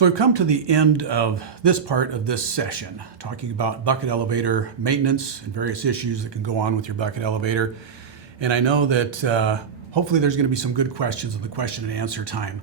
So we've come to the end of this part of this session, talking about bucket elevator maintenance and various issues that can go on with your bucket elevator. And I know that hopefully there's going to be some good questions in the question and answer time.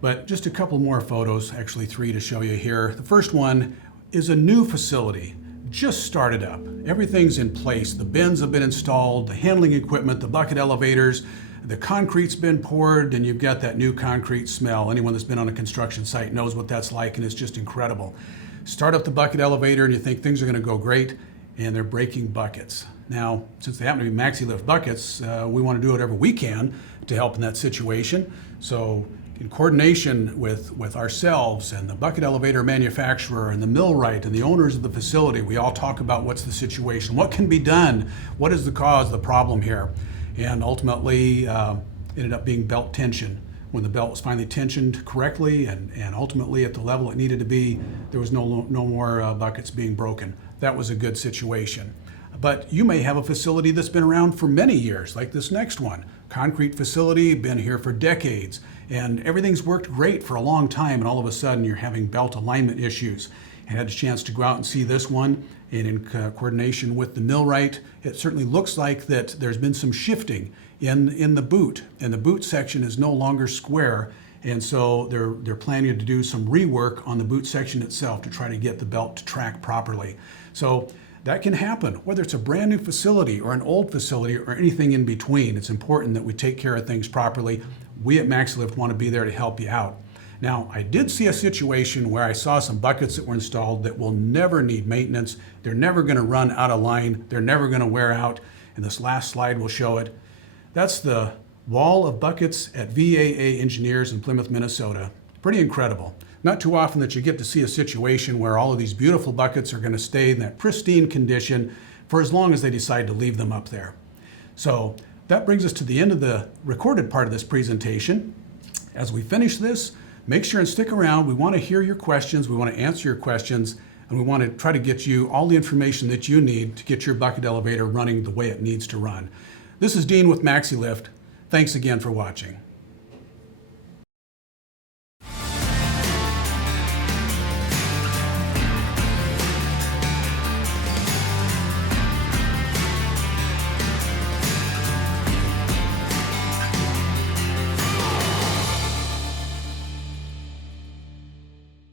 But just a couple more photos, actually 3 to show you here. The first one is a new facility, just started up. Everything's in place. The bins have been installed, the handling equipment, the bucket elevators, the concrete's been poured, and you've got that new concrete smell. Anyone that's been on a construction site knows what that's like, and it's just incredible. Start up the bucket elevator and you think things are going to go great, and they're breaking buckets. Now, since they happen to be Maxi-Lift buckets, we want to do whatever we can to help in that situation. So in coordination with ourselves and the bucket elevator manufacturer and the millwright and the owners of the facility, we all talk about what's the situation, what can be done, what is the cause of the problem here. And ultimately ended up being belt tension. When the belt was finally tensioned correctly and ultimately at the level it needed to be, there was no more buckets being broken. That was a good situation. But you may have a facility that's been around for many years, like this next one. Concrete facility, been here for decades, and everything's worked great for a long time, and all of a sudden you're having belt alignment issues. I had a chance to go out and see this one, and in coordination with the millwright, it certainly looks like that there's been some shifting in the boot, and the boot section is no longer square, and so they're planning to do some rework on the boot section itself to try to get the belt to track properly. So that can happen, whether it's a brand new facility or an old facility or anything in between. It's important that we take care of things properly. We at Maxi-Lift want to be there to help you out. Now, I did see a situation where I saw some buckets that were installed that will never need maintenance. They're never going to run out of line. They're never going to wear out. And this last slide will show it. That's the wall of buckets at VAA Engineers in Plymouth, Minnesota. Pretty incredible. Not too often that you get to see a situation where all of these beautiful buckets are going to stay in that pristine condition for as long as they decide to leave them up there. So that brings us to the end of the recorded part of this presentation. As we finish this, make sure and stick around. We want to hear your questions. We want to answer your questions. And we want to try to get you all the information that you need to get your bucket elevator running the way it needs to run. This is Dean with Maxi-Lift. Thanks again for watching.